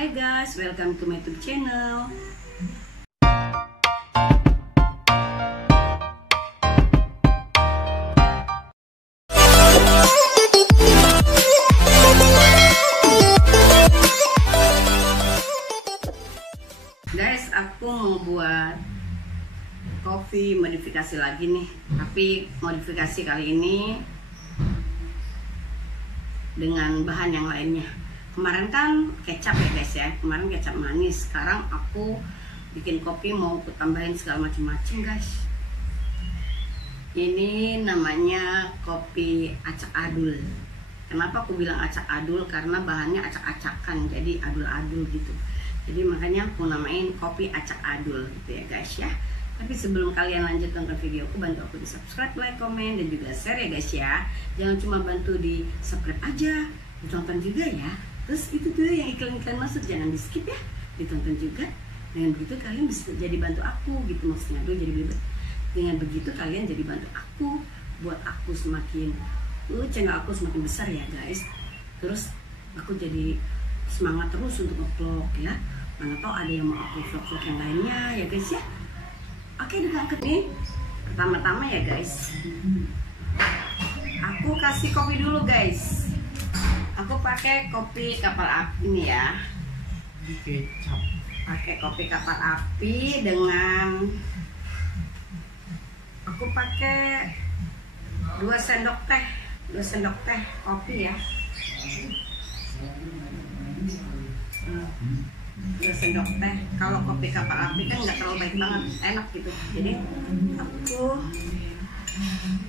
Hai guys, welcome to my YouTube channel. Guys, aku mau buat kopi modifikasi lagi nih. Tapi modifikasi kali ini dengan bahan yang lainnya. Kemarin kan kecap ya guys ya, kemarin kecap manis. Sekarang aku bikin kopi mau aku tambahin segala macam-macam guys. Ini namanya kopi acak adul. Kenapa aku bilang acak adul? Karena bahannya acak-acakan, jadi adul-adul gitu. Jadi makanya aku namain kopi acak adul gitu ya guys ya. Tapi sebelum kalian lanjut nonton videoku, bantu aku di subscribe, like, komen, dan juga share ya guys ya. Jangan cuma bantu di subscribe aja, ditonton juga ya. Terus itu tuh yang iklan-iklan masuk jangan di skip ya, ditonton juga. Dengan begitu kalian bisa jadi bantu aku gitu, maksudnya tuh jadi dengan begitu kalian jadi bantu aku, buat aku semakin channel aku semakin besar ya guys. Terus aku jadi semangat terus untuk upload ya. Mana tau ada yang mau upload vlog-vlog yang lainnya ya guys ya. Oke, diangkat nih. Pertama-tama ya guys, aku kasih kopi dulu guys. Aku pakai kopi kapal api nih ya. Kecap. Pakai kopi kapal api dengan aku pakai 2 sendok teh, 2 sendok teh kopi ya. 2 sendok teh. Kalau kopi kapal api kan nggak terlalu baik banget, enak gitu. Jadi aku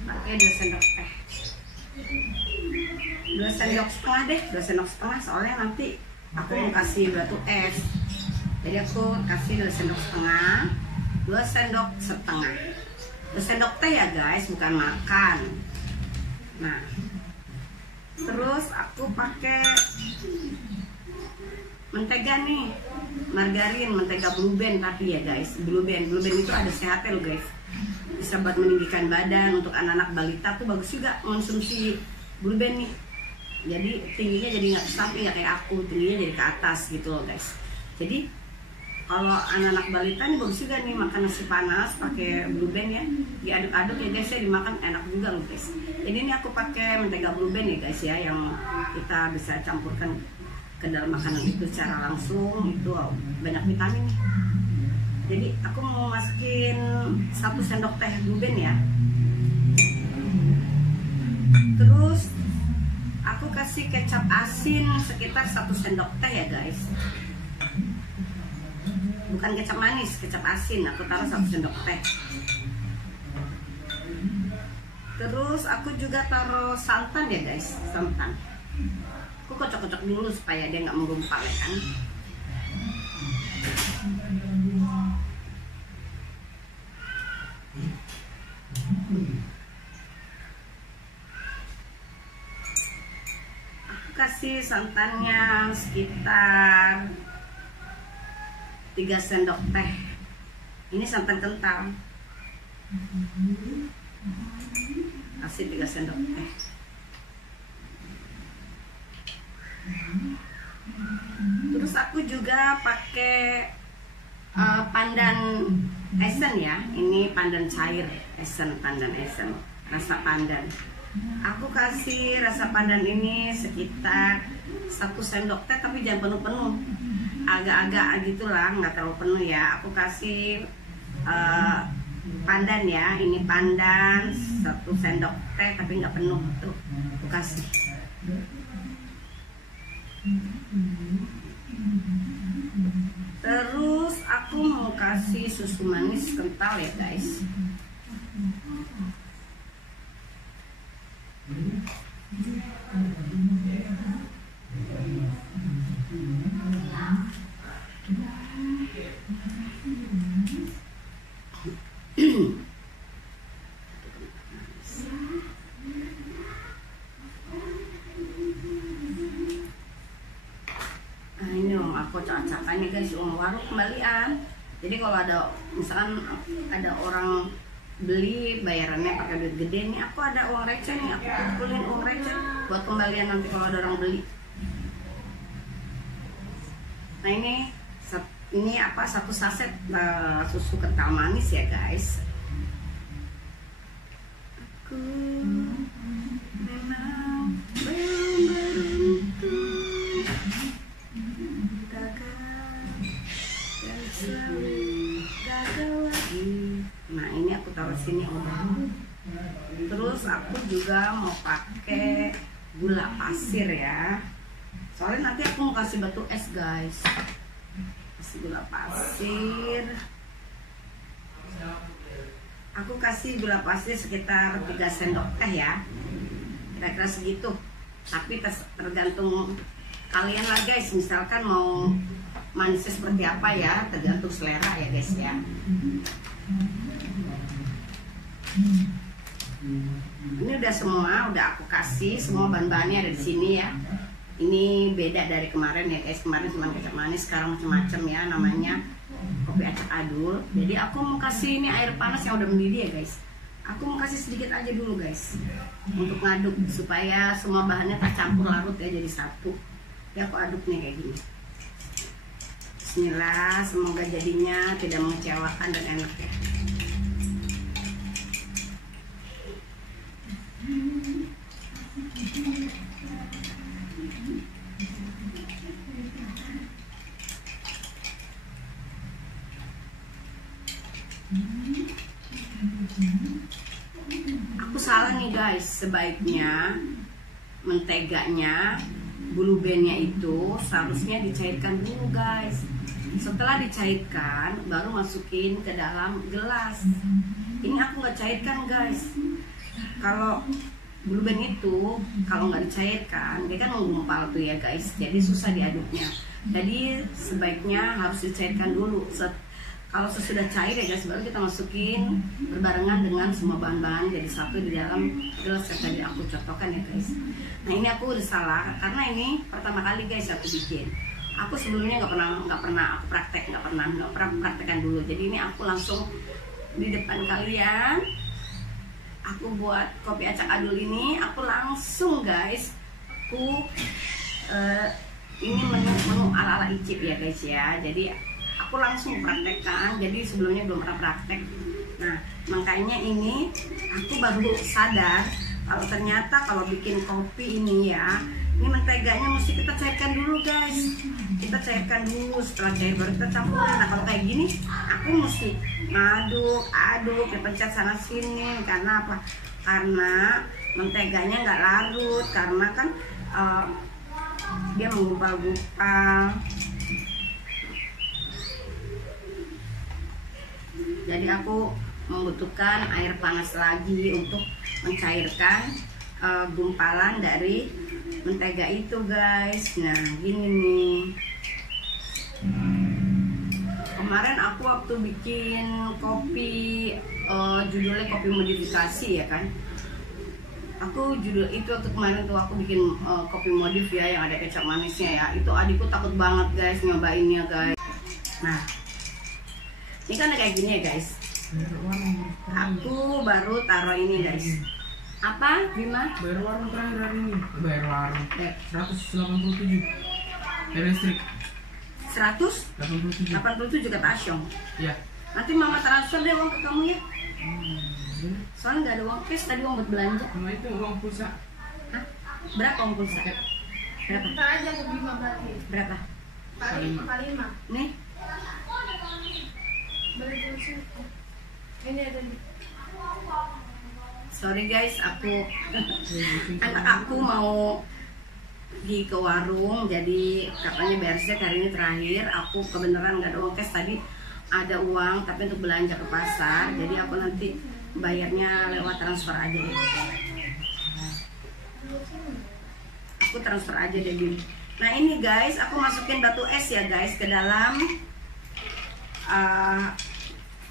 pakai 2 sendok teh. 2 sendok setengah deh, 2 sendok setengah, soalnya nanti aku mau kasih batu es. Jadi aku kasih 2 sendok setengah, 2 sendok setengah. 2 sendok teh ya guys, bukan makan. Nah, terus aku pakai mentega nih, margarin, mentega Blue Band tapi ya guys. Blue Band itu ada sehatnya loh guys. Bisa buat meninggikan badan, untuk anak-anak balita tuh bagus juga konsumsi Blue Band nih. Jadi tingginya jadi nggak sampai nggak kayak aku, tingginya jadi ke atas gitu loh guys. Jadi kalau anak-anak balita nih bagus juga nih makan nasi panas pakai Blue Band ya, diaduk-aduk ya guys ya, dimakan enak juga loh guys. Jadi ini aku pakai mentega Blue Band ya guys ya, yang kita bisa campurkan ke dalam makanan itu secara langsung, itu banyak vitamin nih. Jadi aku mau masukin 1 sendok teh Blue Band ya. Terus aku kasih kecap asin sekitar 1 sendok teh ya guys. Bukan kecap manis, kecap asin. Aku taruh 1 sendok teh. Terus aku juga taruh santan ya guys, santan. Aku kocok-kocok dulu supaya dia nggak menggumpal ya kan. Kasih santannya sekitar 3 sendok teh. Ini santan kental. Kasih 3 sendok teh. Terus aku juga pakai pandan esen ya. Ini pandan cair esen, pandan esen, rasa pandan. Aku kasih rasa pandan ini sekitar 1 sendok teh, tapi jangan penuh-penuh, agak-agak gitulah, nggak terlalu penuh ya. Aku kasih pandan ya, ini pandan 1 sendok teh tapi nggak penuh tuh, aku kasih. Terus aku mau kasih susu manis kental ya guys. Nah ini aku acak-acakannya guys, warung kembalian. Jadi kalau ada misalkan ada orang beli bayarannya pakai duit gede nih, aku ada uang receh nih, aku kumpulin uang receh buat kembalian nanti kalau ada orang beli. Nah ini apa, 1 saset susu kental manis ya guys. Aku memang belum beruntung, gagal dan selalu gagal lagi. Nah ini aku taruh sini udah. Terus aku juga mau pakai gula pasir ya, soalnya nanti aku mau kasih batu es guys. Kasih gula pasir, aku kasih gula pasir sekitar 3 sendok teh ya, kira-kira segitu. Tapi tergantung kalian lah guys, misalkan mau manisnya seperti apa ya, tergantung selera ya guys ya. Ini udah semua, udah aku kasih semua bahan-bahannya ada di sini ya. Ini beda dari kemarin ya guys, kemarin cuma kecap manis, sekarang macam-macam ya, namanya kopi acak adul. Jadi aku mau kasih ini air panas yang udah mendidih ya guys. Aku mau kasih sedikit aja dulu guys, untuk ngaduk supaya semua bahannya tercampur larut ya jadi satu. Ya aku aduk nih kayak gini. Bismillah, semoga jadinya tidak mengecewakan dan enak ya. Aku salah nih guys, sebaiknya menteganya, bulu bennya itu seharusnya dicairkan dulu guys. Setelah dicairkan baru masukin ke dalam gelas. Ini aku nggak cairkan guys. Kalau bulu ben itu kalau nggak dicairkan dia kan menggumpal tuh ya guys, jadi susah diaduknya. Jadi sebaiknya harus dicairkan dulu. Kalau sesudah cair ya guys, baru kita masukin berbarengan dengan semua bahan-bahan jadi satu di dalam gelas yang tadi aku contohkan ya guys. Nah ini aku udah salah karena ini pertama kali guys aku bikin. Aku sebelumnya nggak pernah aku nggak pernah praktekkan dulu. Jadi ini aku langsung di depan kalian. Aku buat kopi acak adul ini, aku langsung guys, ini menu ala-ala icip ya guys ya. Jadi aku langsung praktekkan, jadi sebelumnya belum pernah praktek. Nah makanya ini aku baru sadar kalau ternyata kalau bikin kopi ini ya, ini menteganya mesti kita cairkan dulu guys. Kita cairkan dulu, setelah cair baru kita campurin. Nah kalau kayak gini aku mesti aduk, ya pencet sana sini. Karena apa? Karena menteganya nggak larut, karena kan dia menggumpal-gumpal. Jadi aku membutuhkan air panas lagi untuk mencairkan gumpalan dari mentega itu guys. Nah gini nih, kemarin aku waktu bikin kopi judulnya kopi modifikasi ya kan, aku judul itu waktu kemarin tuh aku bikin kopi modif ya yang ada kecap manisnya ya. Itu adikku takut banget guys nyobainnya guys. Nah ini kan kayak gini ya guys, aku baru taruh ini guys. Apa Bima? Bayar warung terakhir hari ini. Bayar warung 187 listrik 187 kata Asyong. Iya. Nanti mama transfer deh uang ke kamu ya. Soalnya nggak ada uang cash, tadi uang buat belanja. Sama itu uang pulsa. Hah? Berapa uang pulsa? Berapa? Ntar aja ke Bima berarti. Berapa? Kali 5. Nih? Boleh jelasin. Ini ada di. Sorry guys, anak aku mau pergi ke warung, jadi katanya beresnya hari ini terakhir. Aku kebenaran nggak ada uang cash, tadi ada uang tapi untuk belanja ke pasar. Jadi aku nanti bayarnya lewat transfer aja deh. Aku transfer aja deh Bim. Nah ini guys, aku masukin batu es ya guys ke dalam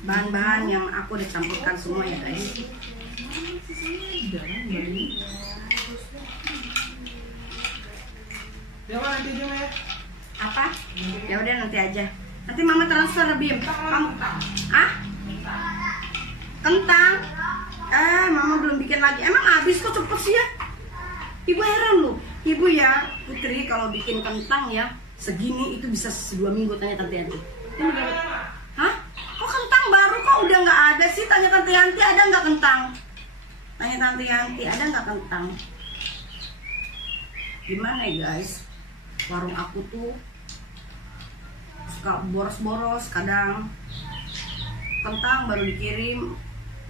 bahan-bahan yang aku udah campurkan semua ya guys. Ya nanti aja ya. Apa? Ya udah nanti aja. Nanti mama transfer Bim. Kamu kentang? Mama belum bikin lagi. Emang habis kok cepet sih ya? Ibu heran loh. Ibu ya Putri kalau bikin kentang ya segini itu bisa 2 minggu, tanya Tante Yanti. Hah? Kok kentang baru kok udah nggak ada sih? Tanya Tante Yanti, ada nggak kentang? Tanya Tante Yanti, ada nggak kentang? Gimana ya guys? Warung aku tuh suka boros-boros, kadang kentang baru dikirim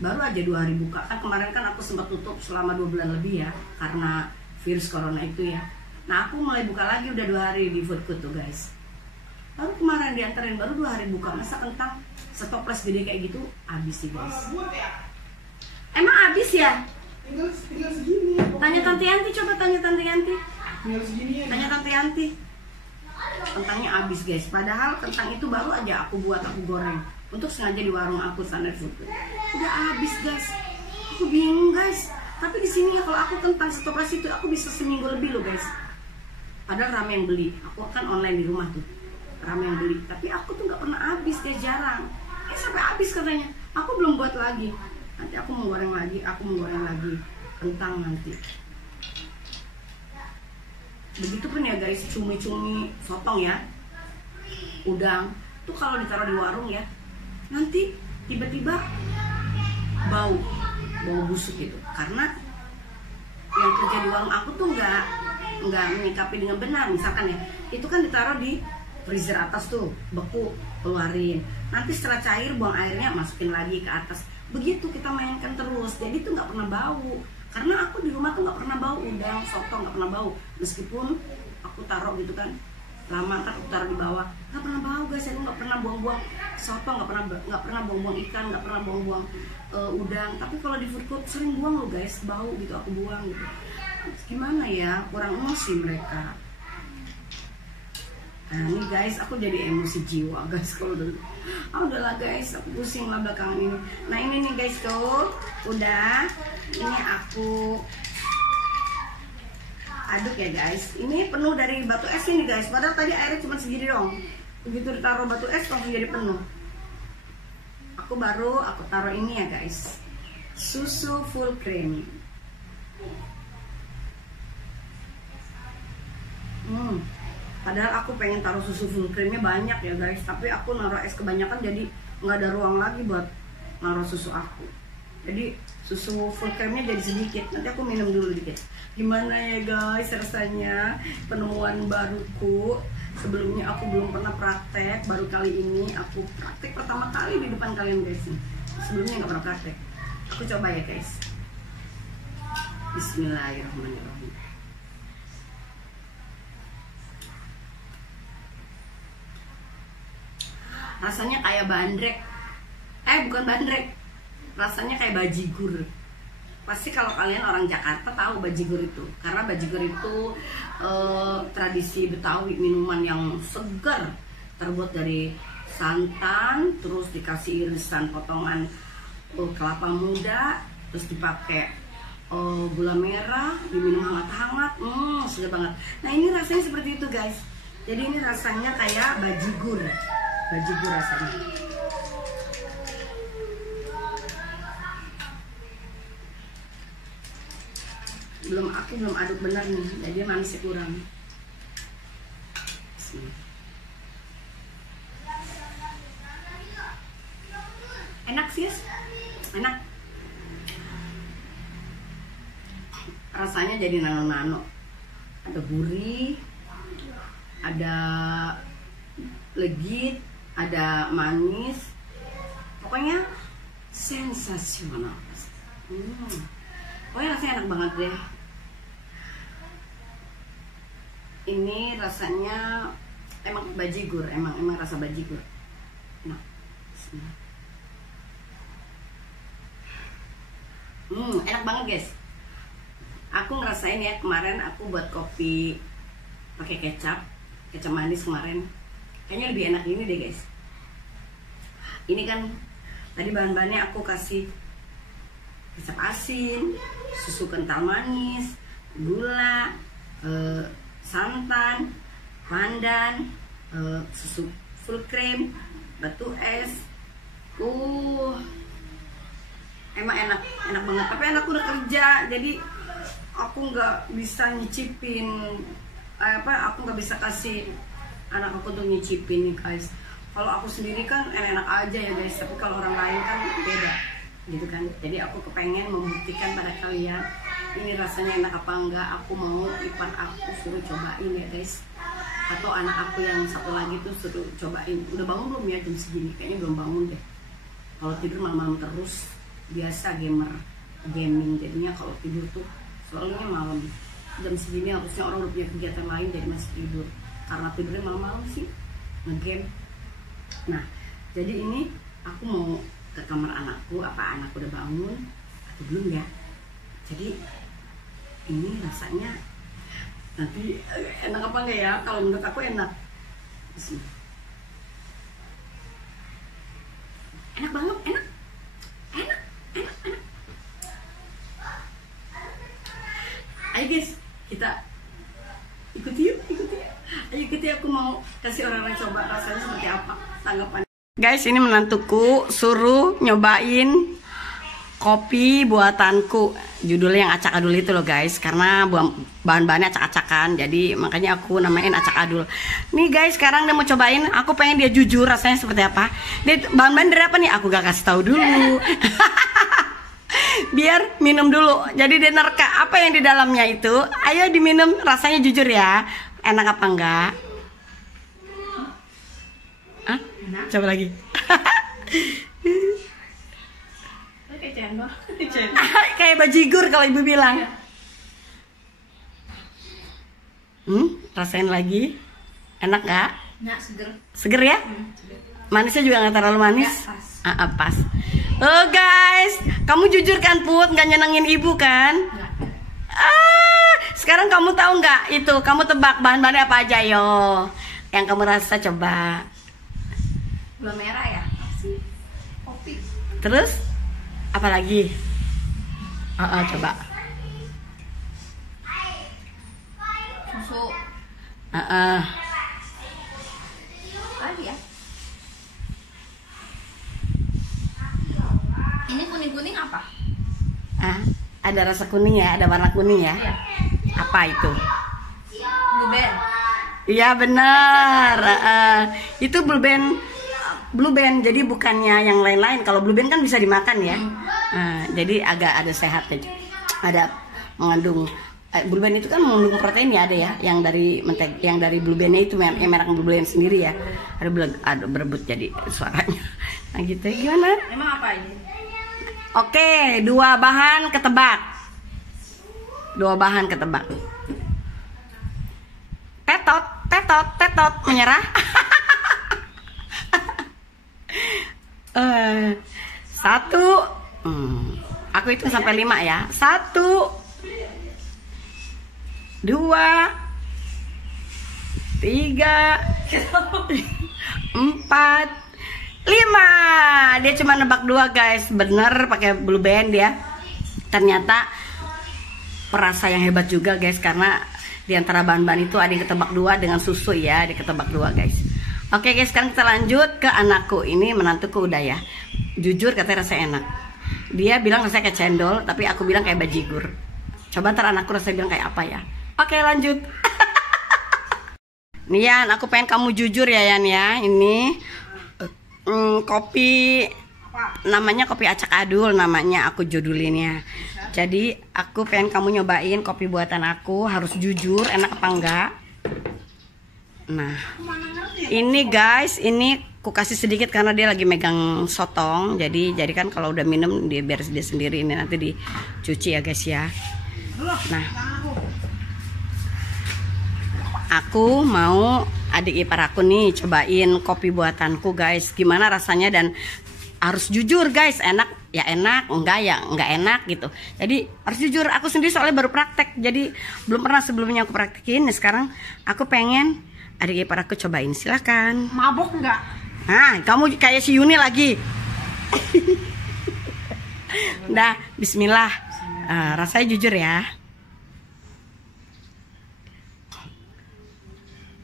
baru aja 2 hari buka. Kan kemarin kan aku sempat tutup selama 2 bulan lebih ya, karena virus corona itu ya. Nah aku mulai buka lagi udah 2 hari di Foodco tuh guys. Baru kemarin dianterin, baru 2 hari buka. Masa kentang setoples gede kayak gitu habis sih guys. Emang habis ya? Tinggal segini. Tanya Tante Yanti, coba tanya Tante Yanti. Tinggal segini ya. Tanya Tante Yanti. Kentangnya habis guys. Padahal kentang itu baru aja aku buat, aku goreng untuk sengaja di warung aku Standard Food. Udah habis guys. Aku bingung guys. Tapi di sini ya kalau aku kentang setoples itu aku bisa seminggu lebih loh guys. Padahal rame yang beli. Aku kan online di rumah tuh. Rame yang beli. Tapi aku tuh nggak pernah habis guys, jarang. Sampai habis katanya. Aku belum buat lagi. Nanti aku mau goreng lagi. Aku mau goreng lagi kentang nanti. Begitupun ya guys, cumi-cumi sotong ya, udang tuh kalau ditaruh di warung ya, nanti tiba-tiba bau busuk gitu. Karena yang kerja di warung aku tuh nggak menyikapi dengan benar. Misalkan ya, itu kan ditaruh di freezer atas tuh, beku, keluarin. Nanti setelah cair buang airnya, masukin lagi ke atas. Begitu kita mainkan terus, jadi tuh nggak pernah bau. Karena aku di rumah tuh nggak pernah bau udang, soto nggak pernah bau. Meskipun aku taruh gitu kan, lama kan aku taruh di bawah, nggak pernah bau guys. Aku nggak pernah buang-buang soto, nggak pernah buang-buang ikan, nggak pernah buang-buang udang. Tapi kalau di food court sering buang loh guys, bau gitu, aku buang gitu. Gimana ya, kurang emosi mereka. Nah ini guys, aku jadi emosi jiwa guys kalau dulu. Udahlah guys, aku pusing lah belakangan ini. Nah ini nih guys tuh, udah. Ini aku aduk ya guys. Ini penuh dari batu es ini guys. Padahal tadi airnya cuma segini dong. Begitu ditaruh batu es langsung jadi penuh. Aku taruh ini ya guys, susu full cream. Padahal aku pengen taruh susu full creamnya banyak ya guys, tapi aku naruh es kebanyakan jadi nggak ada ruang lagi buat naruh susu aku. Jadi susu full creamnya jadi sedikit. Nanti aku minum dulu dikit. Gimana ya guys rasanya, penemuan baruku. Sebelumnya aku belum pernah praktek, baru kali ini aku praktek pertama kali di depan kalian guys. Sebelumnya nggak pernah praktek. Aku coba ya guys. Bismillahirrahmanirrahim. Rasanya kayak bandrek. Bukan bandrek. Rasanya kayak bajigur. Pasti kalau kalian orang Jakarta tahu bajigur itu. Karena bajigur itu tradisi Betawi, minuman yang segar, terbuat dari santan, terus dikasih irisan potongan kelapa muda, terus dipakai gula merah, diminum hangat-hangat. Segar banget. Nah ini rasanya seperti itu guys. Jadi ini rasanya kayak bajigur. Bajigur rasanya. Aku belum aduk benar nih, jadi manisnya kurang. Enak sih, enak. Rasanya jadi nano-nano. Ada gurih, ada legit, ada manis, pokoknya sensasional. Pokoknya rasanya enak banget deh. Ini rasanya emang bajigur, emang rasa bajigur. Nah, enak banget guys. Aku ngerasain ya, kemarin aku buat kopi pakai kecap manis kemarin. Kayaknya lebih enak ini deh guys. Ini kan tadi bahan-bahannya aku kasih kecap asin, susu kental manis, gula, santan, pandan, susu full cream, batu es. Emang enak banget. Tapi aku udah kerja, jadi aku nggak bisa nyicipin. Aku nggak bisa kasih anak aku tuh nyicipin nih guys. Kalau aku sendiri kan enak-enak aja ya guys, tapi kalau orang lain kan beda gitu kan. Jadi aku kepengen membuktikan pada kalian ini rasanya enak apa enggak. Aku mau ipar aku suruh cobain ya guys, atau anak aku yang satu lagi tuh suruh cobain. Udah bangun belum ya jam segini? Kayaknya belum bangun deh. Kalau tidur malam-malam terus, biasa gaming, jadinya kalau tidur tuh selalunya malam. Jam segini harusnya orang udah punya kegiatan lain, jadi masih tidur karena tidurnya malam-malam sih ngegame. Nah jadi ini aku mau ke kamar anakku. Apa anakku udah bangun atau belum ya? Jadi ini rasanya nanti enak apa enggak ya? Kalau menurut aku enak. Bismillah. Enak banget, enak. Ayo guys, kita ikuti yuk. Ayo ikuti, aku mau kasih orang-orang coba rasanya seperti apa tanggapan. Guys, ini menantuku suruh nyobain kopi buatanku. Judulnya yang acak adul itu loh guys, karena bahan-bahannya acak-acakan, jadi makanya aku namain acak adul. Nih guys, sekarang dia mau cobain. Aku pengen dia jujur rasanya seperti apa. Dia bahan-bahan dari apa nih? Aku gak kasih tahu dulu. Biar minum dulu. Jadi dia nerka apa yang di dalamnya itu. Ayo diminum, rasanya jujur ya. Enak apa enggak? Hah? Enak. Coba lagi. Kayak cendol. Kayak bajigur kalau ibu bilang. Rasain lagi. Enak gak? Nah, seger. Seger ya? Manisnya juga gak terlalu manis? Ya, pas. Pas. Oh guys, kamu jujur kan Put? Gak nyenengin ibu kan? Enggak. Sekarang kamu tahu nggak itu? Kamu tebak bahan-bahannya apa aja yo? Yang kamu rasa coba. Gula merah ya? Sih. Kopi. Terus apa lagi? Coba. Susu. Lagi ya? Ini kuning-kuning apa? Ada rasa kuning ya, ada warna kuning ya. Iya. Apa itu? Blue band. Iya benar. Itu blue band. Jadi bukannya yang lain-lain. Kalau blue band kan bisa dimakan ya. Jadi agak ada sehat aja. Ada mengandung blue band itu kan mengandung protein ya, ada ya. Yang dari blue bandnya itu yang merek blue band sendiri ya. Ada berebut jadi suaranya. Nah gitu gimana? Emang apa ini? Oke, 2 bahan ketebak. Tetot, menyerah. Satu. Aku hitung sampai 5 ya. 1, 2, 3, 4, 5. Dia cuma nebak 2 guys. Bener pakai blue band dia. Ternyata perasa yang hebat juga guys, karena di antara bahan-bahan itu ada yang ketebak 2 dengan susu ya. Dia ketebak 2 guys. Oke guys, sekarang kita lanjut ke anakku. Ini menantuku udah ya. Jujur katanya rasanya enak. Dia bilang rasanya kayak cendol, tapi aku bilang kayak bajigur. Coba ntar anakku rasanya bilang kayak apa ya. Oke lanjut. Nih Yan, aku pengen kamu jujur ya Yan ya. Ini kopi, namanya kopi acak adul, namanya aku judulinnya. Jadi aku pengen kamu nyobain kopi buatan aku, harus jujur enak apa enggak. Nah ini guys, ini aku kasih sedikit karena dia lagi megang sotong. Jadi kan kalau udah minum dia biar dia sendiri, ini nanti dicuci ya guys ya. Nah aku mau adik ipar aku nih cobain kopi buatanku guys, gimana rasanya, dan harus jujur guys, enak ya enak, enggak ya enggak enak gitu. Jadi harus jujur, aku sendiri soalnya baru praktek, jadi belum pernah sebelumnya aku praktekin. Nah, sekarang aku pengen adik ipar aku cobain, silakan. Mabok enggak? Nah, kamu kayak si Yuni lagi. Dah, bismillah. Rasanya jujur ya.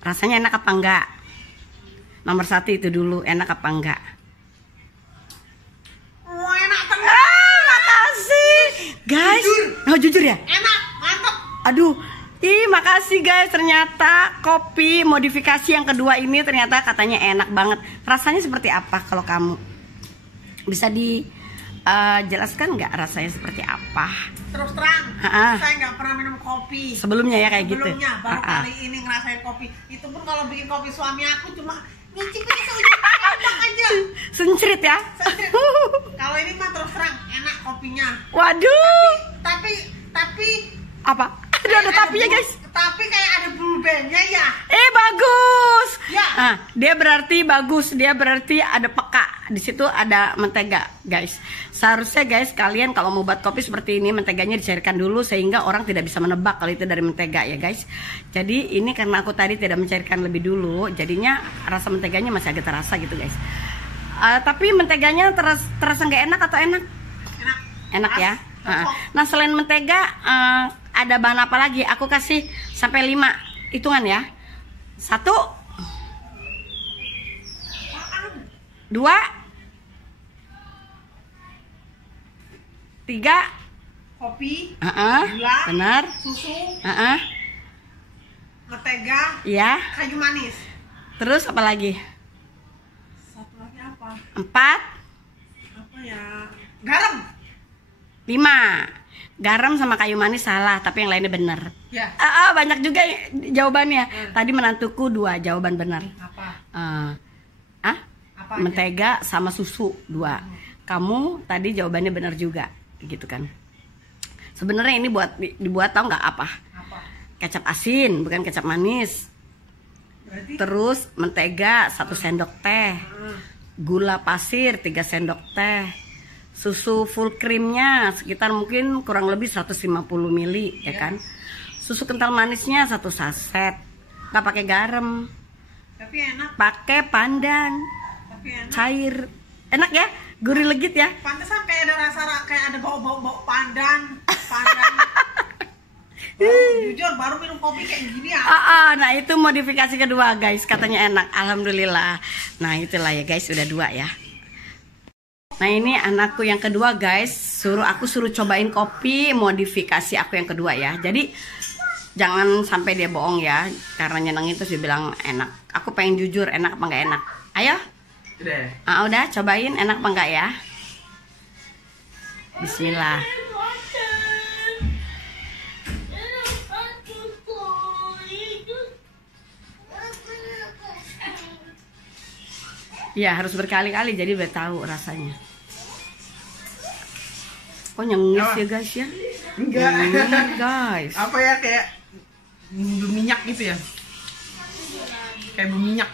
Rasanya enak apa enggak? Nomor 1 itu dulu, enak apa enggak? Enak banget. Makasih guys. Jujur ya? Enak, mantap. Aduh, Ih, makasih guys. Ternyata kopi modifikasi yang kedua ini ternyata katanya enak banget. Rasanya seperti apa kalau kamu? Bisa dijelaskan nggak rasanya seperti apa? Terus terang, saya nggak pernah minum kopi. Sebelumnya ya kayak gitu. Sebelumnya, baru kali ini ngerasain kopi. Itu pun kalau bikin kopi suami aku cuma nyicipin seujung aja. Sencrit ya? Sencrit. Kalau ini mah terus terang enak kopinya. Waduh. Tapi Apa? Ada tapinya guys. Tapi kayak ada blueberry-nya ya. Bagus. Ya. Nah, dia berarti bagus. Dia berarti ada peka. Di situ ada mentega, guys. Seharusnya guys, kalian kalau mau buat kopi seperti ini, menteganya dicairkan dulu sehingga orang tidak bisa menebak kalau itu dari mentega ya, guys. Jadi ini karena aku tadi tidak mencairkan lebih dulu, jadinya rasa menteganya masih agak terasa gitu, guys. Tapi menteganya terasa nggak enak atau enak? Enak ya. Nah, selain mentega ada bahan apa lagi? Aku kasih sampai 5 hitungan ya. 1 2 3 kopi, gula, benar, susu, mentega, iya, kayu manis. terus apa lagi? Satu lagi apa? 4 Apa ya? Garam. 5 garam sama kayu manis salah, tapi yang lainnya benar. Ya. Banyak juga jawabannya. Tadi menantuku 2 jawaban benar. Apa? Apa mentega aja? Sama susu 2. Kamu tadi jawabannya benar juga, gitu kan? Sebenarnya ini dibuat tahu nggak apa? Apa? Kecap asin, bukan kecap manis. Berarti? Terus mentega 1 sendok teh, gula pasir 3 sendok teh, susu full creamnya sekitar mungkin kurang lebih 150 ml ya kan. Susu kental manisnya 1 saset. Nggak pakai garam. Tapi enak. Pakai pandan. Tapi enak. Cair. Enak ya? Gurih legit ya? Pantesan kayak ada rasa kayak ada bau pandan. Jujur baru minum kopi kayak gini ya. Nah itu modifikasi kedua guys, katanya enak. Alhamdulillah. Nah itulah ya guys, udah 2 ya. Nah ini anakku yang kedua guys, aku suruh cobain kopi modifikasi aku yang kedua ya. Jadi jangan sampai dia bohong ya, karena nyenengin terus dia bilang enak. Aku pengen jujur, enak apa nggak enak? Ayo. Udah cobain enak apa nggak ya? Bismillah. Ya harus berkali-kali jadi udah tahu rasanya. Kok nyengis ya guys ya? Enggak. Guys. Apa ya, kayak berminyak gitu ya? Kayak berminyak.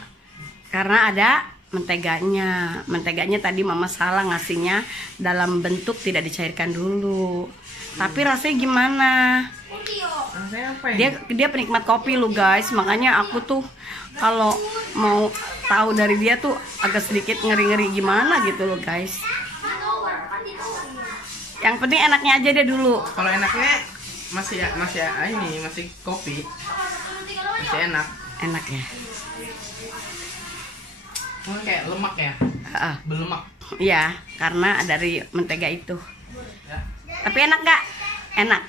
Karena ada menteganya. Menteganya tadi mama salah ngasihnya dalam bentuk tidak dicairkan dulu. Tapi rasanya gimana? Rasanya apa ya? Dia penikmat kopi lu guys. Makanya aku tuh kalau mau tahu dari dia tuh agak sedikit ngeri-ngeri gimana gitu loh guys. Yang penting enaknya aja deh dulu. Kalau enaknya masih kopi. Masih enak. Enak ya. Mungkin kayak lemak ya. Berlemak. Iya, karena dari mentega itu. Tapi enak nggak? Enak.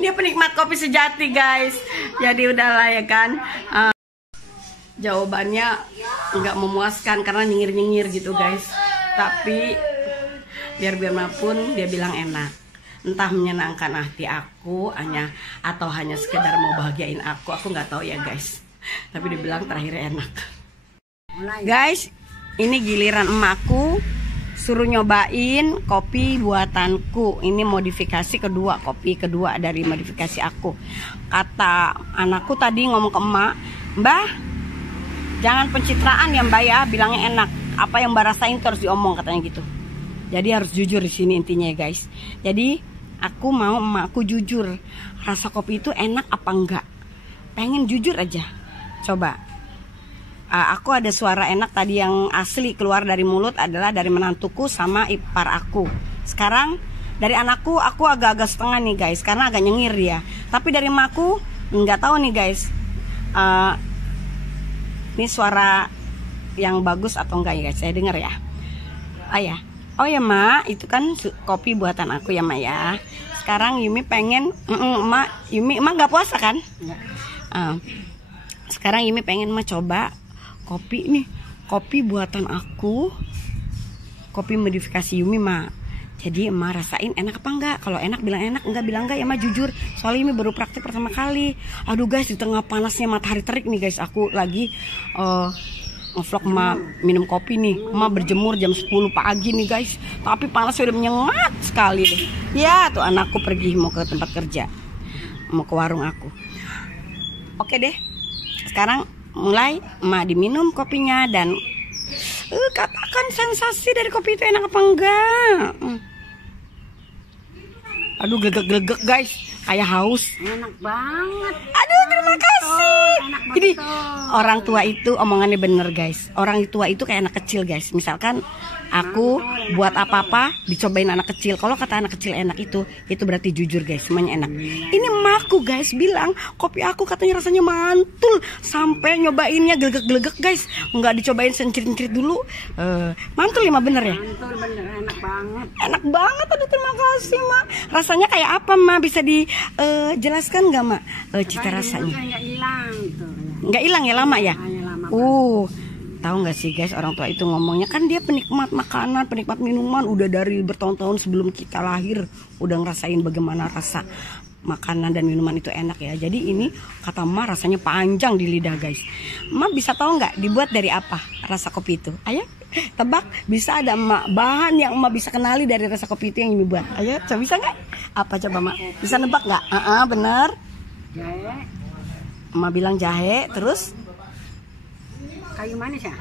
Dia penikmat kopi sejati guys. Jadi udahlah ya kan. Jawabannya nggak memuaskan karena nyengir-nyengir gitu guys. Tapi biar bagaimanapun dia bilang enak. Entah menyenangkan hati aku atau hanya sekedar mau bahagiain aku nggak tahu ya guys. Tapi dia bilang terakhir enak. Guys, ini giliran emakku suruh nyobain kopi buatanku. Ini modifikasi kedua, kopi kedua dari modifikasi aku. Kata anakku tadi ngomong ke emak, "Mbah, jangan pencitraan ya Mbak ya, bilangnya enak. Apa yang Mbak rasain terus diomong," katanya gitu. Jadi harus jujur di sini intinya ya guys. Jadi aku mau emakku jujur, rasa kopi itu enak apa enggak. Pengen jujur aja. Coba. Aku ada suara enak tadi yang asli keluar dari mulut adalah dari menantuku sama ipar aku. Sekarang dari anakku aku agak-agak setengah nih guys, karena agak nyengir dia. Tapi dari emakku nggak tahu nih guys. Ini suara yang bagus atau enggak ya guys? Saya dengar ya. Oh ya, Mak, itu kan kopi buatan aku ya Mak ya. sekarang Yumi pengen, Yumi nggak puasa kan? Sekarang Yumi pengen coba kopi nih, kopi buatan aku, kopi modifikasi Yumi Jadi emak rasain enak apa enggak? Kalau enak bilang enak, enggak bilang enggak ya emak jujur. Soalnya Yumi baru praktek pertama kali. Aduh guys, di tengah panasnya matahari terik nih guys, aku lagi ngevlog emak minum kopi nih. Emak berjemur jam 10 pagi nih guys. Tapi panasnya udah menyengat sekali deh. Ya tuh anakku pergi mau ke tempat kerja, mau ke warung aku. Oke deh, sekarang mulai emak diminum kopinya dan katakan sensasi dari kopi itu enak apa enggak. Aduh glegek guys, kayak haus. Enak banget. Aduh terima kasih. Enak Jadi orang tua itu omongannya bener guys. Orang tua itu kayak anak kecil guys. Misalkan aku buat apa-apa dicobain anak kecil. Kalau kata anak kecil enak itu berarti jujur guys, semuanya enak. Ini emakku guys bilang kopi aku katanya rasanya mantul, sampai nyobainnya glegek-glegek guys. Nggak dicobain sencrit-cencrit dulu. Mantul ya, bener ya? Mantul bener, enak banget. Enak banget, aduh terima kasih mak. Rasanya kayak apa mak? Bisa dijelaskan nggak mak? Cita rasanya? Nggak hilang gitu. Nggak hilang ya, lama ya? Lama. Tahu nggak sih guys, orang tua itu ngomongnya kan dia penikmat makanan, penikmat minuman, udah dari bertahun-tahun sebelum kita lahir udah ngerasain bagaimana rasa makanan dan minuman itu enak ya. Jadi ini kata emak rasanya panjang di lidah guys. Emak bisa tahu nggak dibuat dari apa rasa kopi itu? Ayo tebak, bisa ada emak bahan yang emak bisa kenali dari rasa kopi itu yang dibuat. Ayo coba, bisa nggak? Apa coba emak? Bisa nebak nggak? Bener. Jahe. Emak bilang jahe, terus Kayu manis ya?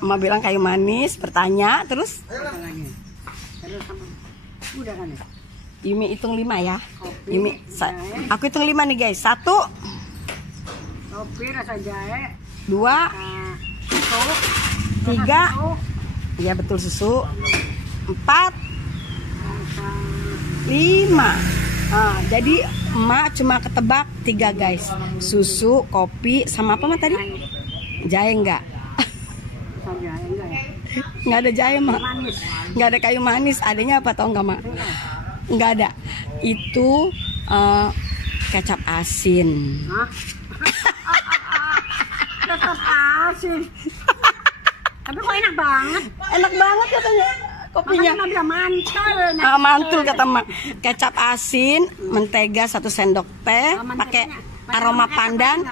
emak bilang kayu manis, bertanya, terus Apa lagi? Terus sama. Udah kan ya? Yumi hitung 5 ya. Kopi, Yumi, jahe. aku hitung 5 nih guys. 1, Kopi rasa jahe. 2, Susu. 3, Susu. ya betul susu. 4, Rasa 5. Jadi emak cuma ketebak 3 guys. Susu, kopi, sama apa mak tadi? Jahe enggak? rasa jahe enggak ya? Enggak ada jahe mak. Manis. Enggak ada kayu manis. Adanya apa tau enggak mak? Enggak ada. Itu kecap asin. Hah? Tetap asin. Tapi kok enak banget. Enak banget katanya kopinya. Makanya bilang mantul. Mantul kata mak. Kecap asin, mentega 1 sendok teh, pakai aroma pandan.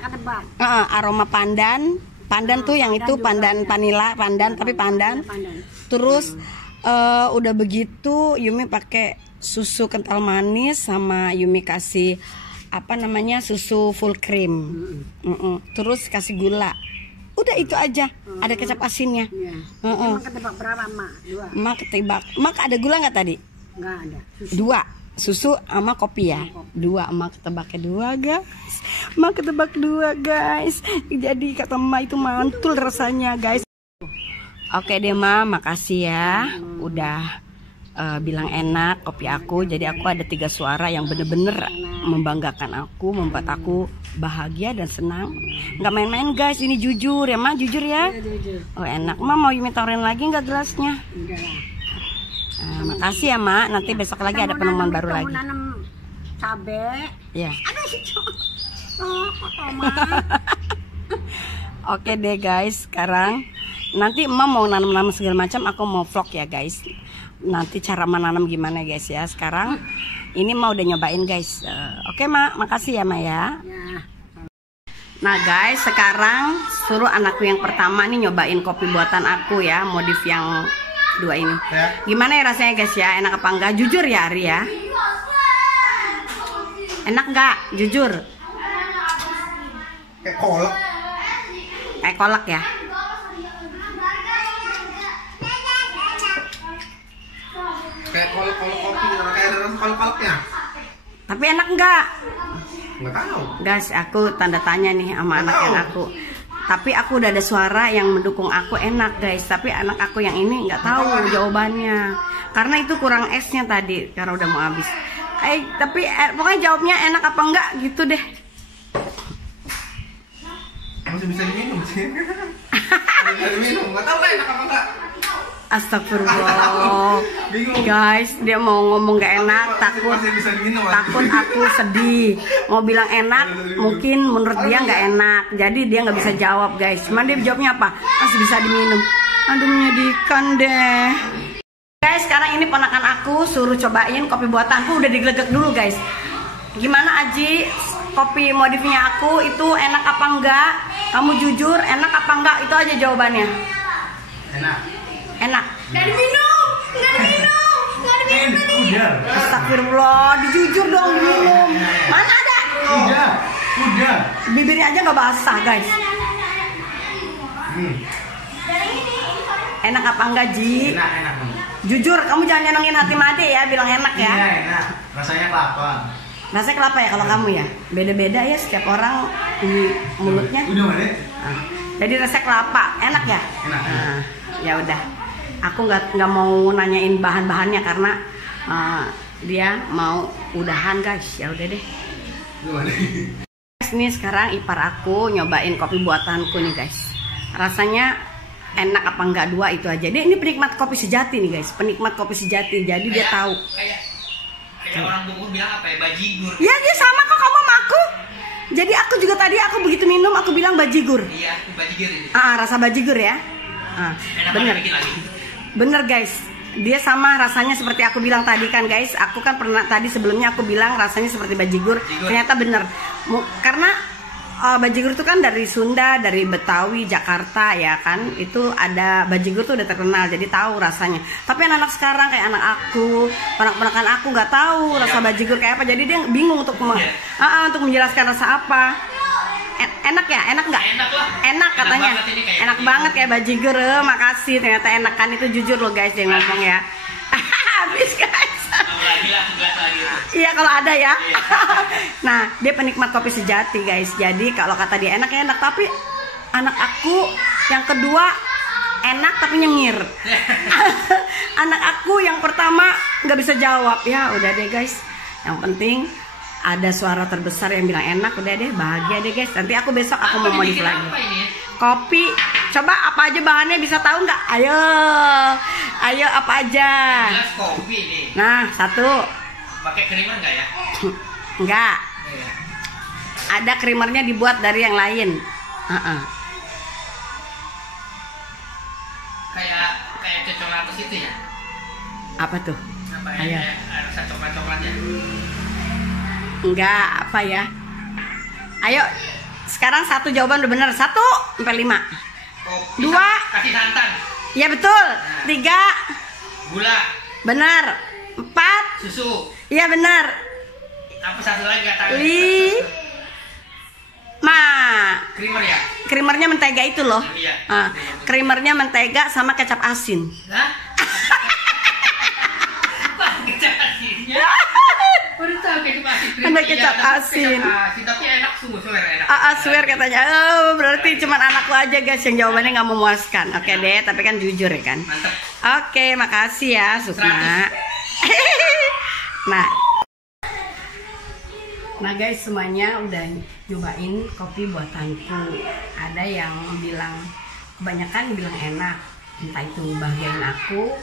Aroma pandan. Pandan tuh yang itu pandan vanila, tapi pandan. Terus udah begitu Yumi pakai susu kental manis, sama Yumi kasih apa namanya susu full cream. Terus kasih gula. Udah itu aja. Ada kecap asinnya. Emang ketebak berapa mak? 2. Mak ketebak. Mak ada gula nggak tadi? Nggak ada. 2. Susu sama kopi ya. 2. Emak ketebaknya 2 guys. Emak ketebak 2 guys. Jadi kata emak itu mantul rasanya guys. Oke deh mak, makasih ya. Udah bilang enak kopi aku. Jadi aku ada 3 suara yang bener-bener membanggakan aku, membuat aku bahagia dan senang. Nggak main-main guys, ini jujur ya mak, jujur ya. Oh enak. Mak mau Yumi tawarin lagi nggak gelasnya? Udah lah. Makasih ya mak. Nanti besok lagi ada penemuan baru lagi. Mau nanam cabe. Ya. Aduh si Oke deh guys, sekarang nanti emak mau nanam-nanam segala macam, aku mau vlog ya guys. Nanti cara menanam gimana guys ya. Sekarang ini emak udah nyobain guys. Oke mak, makasih ya mak ya. Nah guys, sekarang suruh anakku yang pertama nih nyobain kopi buatan aku ya, modif yang 2 ini. Gimana ya rasanya guys ya, enak apa enggak? Jujur ya Ari ya. Enak enggak? Jujur. Kayak kolak. Kayak kolak ya. Kayak kolak kopi, kayak ada kolak-kolaknya. Tapi enak enggak? Nggak tahu. Guys, aku tanda tanya nih sama anak yang aku. Tapi aku udah ada suara yang mendukung aku enak guys. Tapi anak aku yang ini nggak tahu jawabannya. Karena itu kurang esnya tadi, karena udah mau habis. Tapi pokoknya jawabnya enak apa enggak gitu deh. Masih bisa diminum sih. Masih bisa diminum, nggak tahu kan enak apa enggak. Astagfirullah. Guys, dia mau ngomong gak enak, takut aku sedih. Mau bilang enak, mungkin menurut dia gak enak. Jadi dia gak bisa jawab guys. Cuman dia jawabnya apa? Masih bisa diminum. Aduh, menyedihkan deh. Guys, sekarang ini ponakan aku suruh cobain kopi buatanku. Udah digelegek dulu guys. Gimana Aji? Kopi modifnya aku itu enak apa enggak? Kamu jujur, enak apa enggak? Itu aja jawabannya. Enak. Gak diminum. Astagfirullah, dijujur dong diminum. Mana ada? Udah. Bibirnya aja nggak basah guys. Enak apa enggak Ji? Enak. Jujur, kamu jangan nyenengin hati Made ya, bilang enak ya. Iya, enak. Rasanya kelapa. Rasanya kelapa ya kalau kamu ya. Beda-beda ya setiap orang di mulutnya. Udah Made. Jadi rasanya kelapa, enak ya? Enak. Ya udah. Aku nggak mau nanyain bahan-bahannya karena dia mau udahan guys. Ya udah deh. Guys, nih sekarang ipar aku nyobain kopi buatanku nih guys. Rasanya enak apa enggak, dua itu aja. Dia ini penikmat kopi sejati nih guys. Penikmat kopi sejati. Jadi dia tahu. Kayak orang Bogor bilang apa ya, bajigur. Ya dia sama kok kamu sama aku. Jadi aku juga tadi aku begitu minum aku bilang bajigur. Iya, bajigur itu. Rasa bajigur ya. Bener. Bener guys. Dia sama rasanya seperti aku bilang tadi kan guys. Aku kan pernah tadi sebelumnya aku bilang rasanya seperti bajigur. Ternyata bener. Karena bajigur itu kan dari Sunda, dari Betawi, Jakarta ya kan. Itu ada bajigur tuh udah terkenal, jadi tahu rasanya. Tapi anak-anak sekarang kayak anak aku, ponak-ponakan aku nggak tahu rasa bajigur kayak apa. Jadi dia bingung untuk untuk menjelaskan rasa apa. Enak ya? Enak nggak? Enak katanya. Enak banget kayak bajigur. Makasih, ternyata enak kan, itu jujur loh guys dia ngomong ya. Habis guys. Iya kalau ada ya. Nah dia penikmat kopi sejati guys. Jadi kalau kata dia enak ya enak. Tapi anak aku yang kedua enak tapi nyengir. Anak aku yang pertama nggak bisa jawab. Ya udah deh guys. Yang penting ada suara terbesar yang bilang enak. Udah deh, bahagia deh guys. Nanti aku besok aku mau modif lagi. Kopi. Coba apa aja bahannya, bisa tahu nggak? Ayo apa aja? Jelas kopi nih. Nah, satu. Pakai creamer nggak ya? Nggak. Ada creamernya dibuat dari yang lain. Kayak coklatus itu ya? Apa tuh? Apa Ayo. ya? Rasa coklat-coklatnya? Enggak, apa ya? Ayo. Sekarang satu jawaban udah bener. 1 sampai 5. Kopi 2. Kasih santan. Ya betul. 3. Gula. Benar. 4. Susu. Iya benar. Apa satu lagi nggak tahu? 5. Creamer ya? Creamernya mentega itu loh. Iya. Creamernya mentega sama kecap asin. Hah? Kecap asinnya? Baru tahu kecap asin. Ada kecap asin. Tapi enak, swear enak. Swear katanya. Berarti cuman anakku aja guys yang jawabannya nggak memuaskan. Oke deh, tapi kan jujur ya kan. Mantap. Oke, makasih ya Sukma. Nah guys, semuanya udah nyobain kopi buatanku. Ada yang bilang, kebanyakan bilang enak. Entah itu bahagiain aku,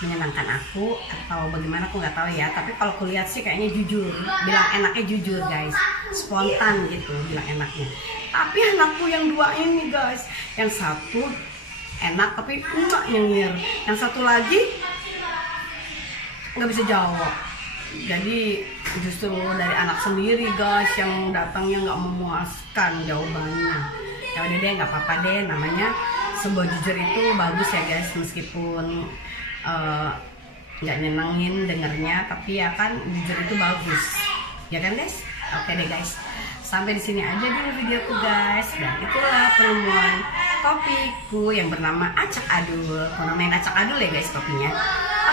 menyenangkan aku, atau bagaimana aku nggak tahu ya. Tapi kalau kulihat sih kayaknya jujur. Bilang enaknya jujur guys. Spontan gitu bilang enaknya. Tapi anakku yang dua ini guys, yang satu enak tapi enggak nyengir. Yang satu lagi nggak bisa jawab. Jadi justru dari anak sendiri guys yang datangnya nggak memuaskan jawabannya. Ya udah deh, nggak apa-apa deh, namanya sebuah jujur itu bagus ya guys, meskipun nggak nyenengin dengernya, tapi ya kan jujur itu bagus ya kan guys. Oke deh guys, sampai di sini aja dulu videoku guys. Dan itulah penemuan kopiku yang bernama Acak Adul. Kalau namanya Acak Adul ya guys kopinya.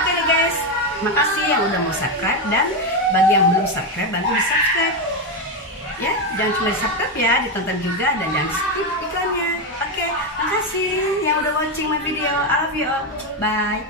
Oke deh guys, makasih yang udah mau subscribe, dan bagi yang belum subscribe bantu di subscribe ya. Jangan cuma di subscribe ya, ditonton juga, dan jangan skip iklannya. Oke, makasih yang udah watching my video. I love you all. Bye.